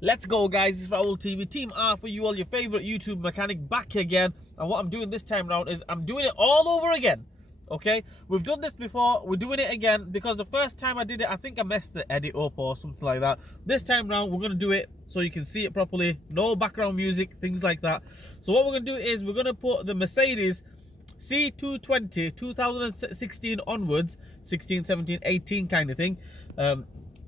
Let's go, guys. It's Raul TV, Team R for you all, your favorite YouTube mechanic, back again. And what I'm doing this time around is I'm doing it all over again. Okay, we've done this before, we're doing it again because the first time I did it, I think I messed the edit up or something like that. This time around, we're going to do it so you can see it properly, no background music, things like that. So what we're going to do is we're going to put the Mercedes C220 2016 onwards, 16, 17, 18 kind of thing,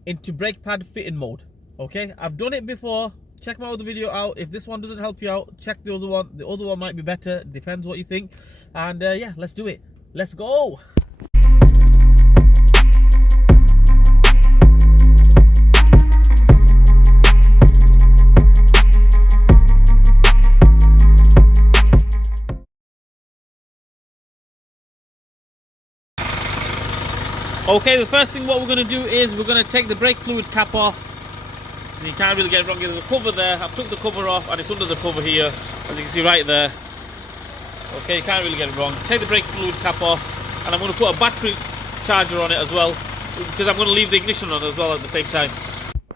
into brake pad fitting mode. Okay, I've done it before. Check my other video out. If this one doesn't help you out, check the other one. The other one might be better, depends what you think. And yeah, let's do it. Let's go. Okay, the first thing what we're going to do is we're going to take the brake fluid cap off. You can't really get it wrong. There's a cover there. I've took the cover off and it's under the cover here, as you can see right there. Okay, you can't really get it wrong. Take the brake fluid cap off, and I'm going to put a battery charger on it as well, because I'm going to leave the ignition on as well at the same time.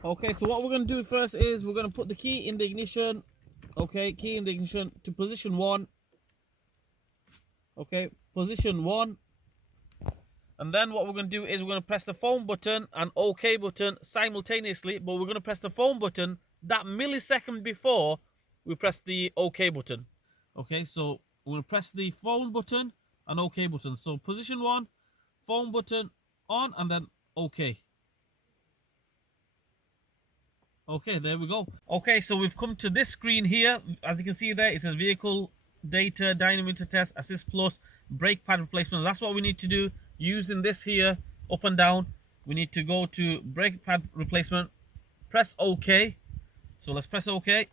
Okay, so what we're going to do first is we're going to put the key in the ignition. Okay, key in the ignition to position 1. Okay, position 1. And then what we're going to do is we're going to press the phone button and OK button simultaneously, but we're going to press the phone button that millisecond before we press the OK button. Okay, so we'll press the phone button and OK button. So position 1, phone button on, and then OK. Okay, there we go. Okay, so we've come to this screen here. As you can see there, it says vehicle data, dynamometer test, assist plus, brake pad replacement. That's what we need to do. Using this here, up and down, we need to go to brake pad replacement, press OK. So let's press OK.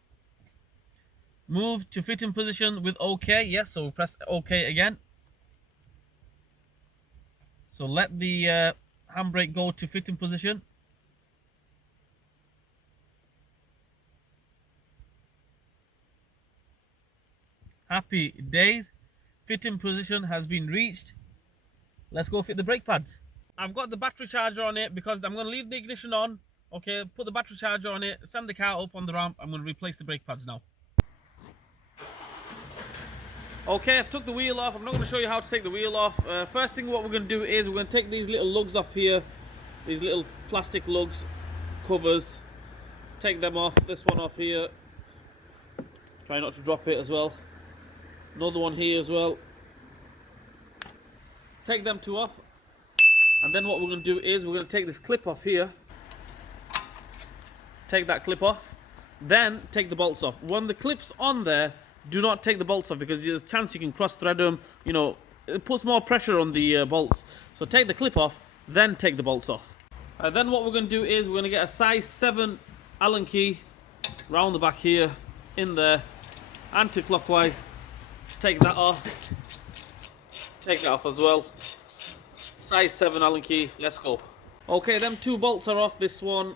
Move to fitting position with OK. Yes, so we press OK again. So let the handbrake go to fitting position. Happy days. Fitting position has been reached. Let's go fit the brake pads. I've got the battery charger on it because I'm going to leave the ignition on. Okay, put the battery charger on it, send the car up on the ramp. I'm going to replace the brake pads now. Okay, I've took the wheel off. I'm not going to show you how to take the wheel off. First thing what we're going to do is we're going to take these little lugs off here. These little plastic lugs, covers. Take them off. This one off here. Try not to drop it as well. Another one here as well. Take them two off. And then what we're going to do is we're going to take this clip off here. Take that clip off. Then take the bolts off. When the clip's on there, do not take the bolts off because there's a chance you can cross thread them. You know, it puts more pressure on the bolts. So take the clip off, then take the bolts off. Then what we're going to do is we're going to get a size 7 Allen key round the back here, in there, anti-clockwise. Take that off. Take that off as well. Size 7 Allen key. Let's go. Okay, them two bolts are off. This one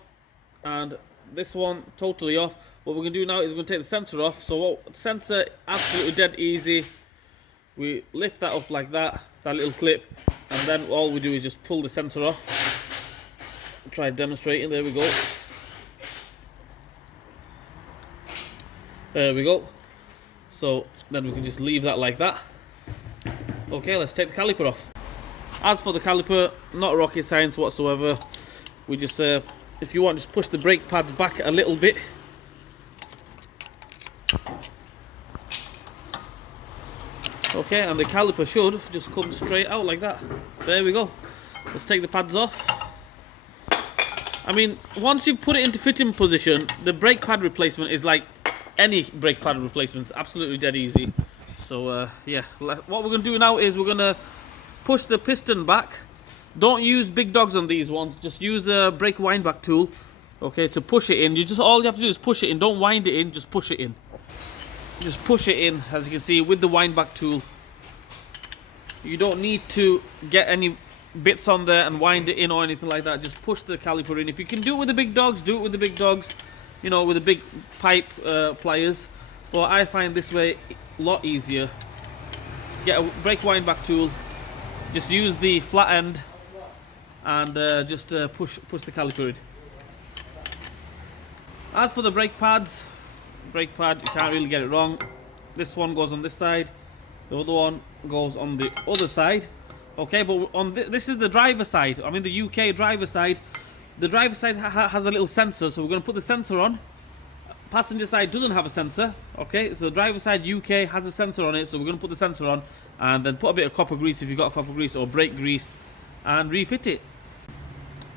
and this one totally off. What we're going to do now is we're going to take the sensor off. So sensor, absolutely dead easy. We lift that up like that, that little clip, and then all we do is just pull the sensor off. Try demonstrating. There we go. There we go. So then we can just leave that like that. Okay, let's take the caliper off. As for the caliper, not rocket science whatsoever. We just, if you want, just push the brake pads back a little bit. Okay, and the caliper should just come straight out like that. There we go. Let's take the pads off. I mean, once you've put it into fitting position, the brake pad replacement is like any brake pad replacement. It's absolutely dead easy. So yeah, what we're going to do now is we're going to push the piston back. Don't use big dogs on these ones. Just use a brake wind back tool, okay, to push it in. All you have to do is push it in. Don't wind it in, just push it in. Just push it in, as you can see, with the wind back tool. You don't need to get any bits on there and wind it in or anything like that. Just push the caliper in. If you can do it with the big dogs, do it with the big dogs. You know, with the big pipe pliers. But I find this way a lot easier. Get a brake wind back tool. Just use the flat end and just push the caliper in. As for the brake pads, brake pad, you can't really get it wrong. This one goes on this side, the other one goes on the other side. Okay, but on this is the driver side. I mean the UK driver side. The driver side has a little sensor, so we're going to put the sensor on. Passenger side doesn't have a sensor. Okay, so the driver side UK has a sensor on it, so we're going to put the sensor on and then put a bit of copper grease if you've got copper grease, or brake grease, and refit it.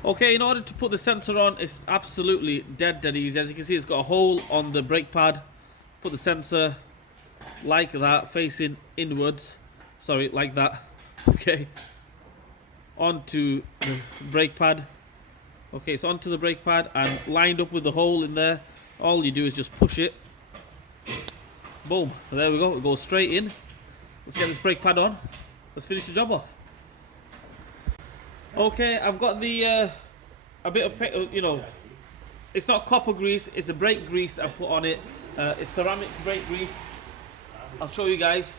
Okay, in order to put the sensor on, it's absolutely dead easy. As you can see, it's got a hole on the brake pad. Put the sensor like that, facing inwards. Sorry, like that. Okay, onto the brake pad. Okay, so onto the brake pad and lined up with the hole in there. All you do is just push it. Boom, there we go. It goes straight in. Let's get this brake pad on. Let's finish the job off. Okay, I've got the a bit of, you know, it's not copper grease, it's a brake grease I've put on it. It's ceramic brake grease. I'll show you guys.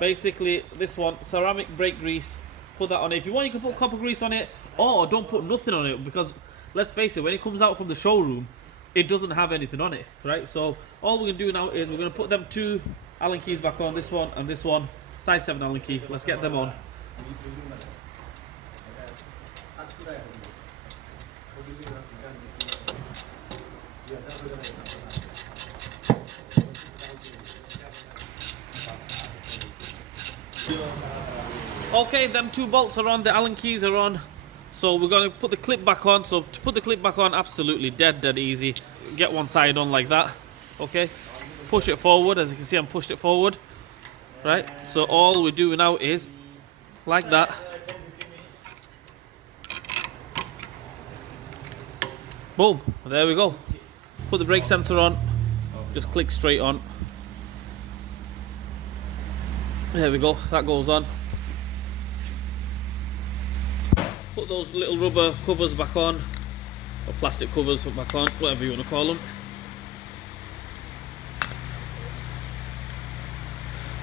Basically, this one, ceramic brake grease. Put that on it. If you want, you can put copper grease on it, or don't put nothing on it, because let's face it, when it comes out from the showroom, it doesn't have anything on it, right? So all we're gonna do now is we're gonna put them 2 Allen keys back on, this one and this one, size 7 Allen key. Let's get them on. Okay, them 2 bolts are on, the Allen keys are on. So we're going to put the clip back on. So to put the clip back on, absolutely dead easy. Get one side on like that. Okay, push it forward. As you can see, I'm pushed it forward. Right, so all we do now is like that. Boom, there we go. Put the brake sensor on, just click straight on. There we go, that goes on. Put those little rubber covers back on, or plastic covers back on, whatever you want to call them.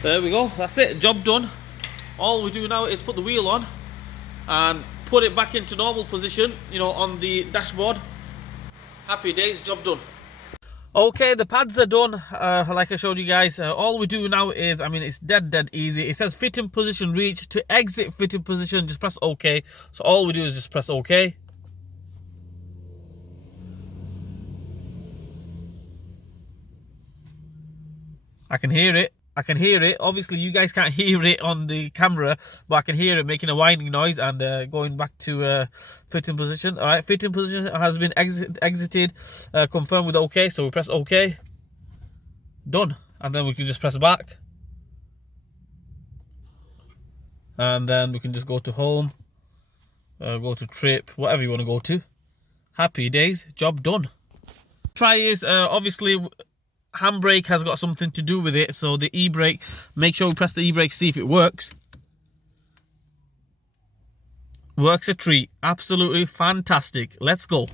There we go, that's it, job done. All we do now is put the wheel on and put it back into normal position, you know, on the dashboard. Happy days, job done. Okay, the pads are done, like I showed you guys. All we do now is, I mean, it's dead easy. It says fitting position reached. To exit fitting position, just press OK. So all we do is just press OK. I can hear it. I can hear it. Obviously, you guys can't hear it on the camera, but I can hear it making a whining noise and going back to fitting position. All right, fitting position has been exited. Confirm with OK. So we press OK. Done. And then we can just press back. And then we can just go to home, go to trip, whatever you want to go to. Happy days. Job done. Try is obviously handbrake has got something to do with it, so the e-brake, make sure we press the e-brake, see if it works. Works a treat, absolutely fantastic. Let's go.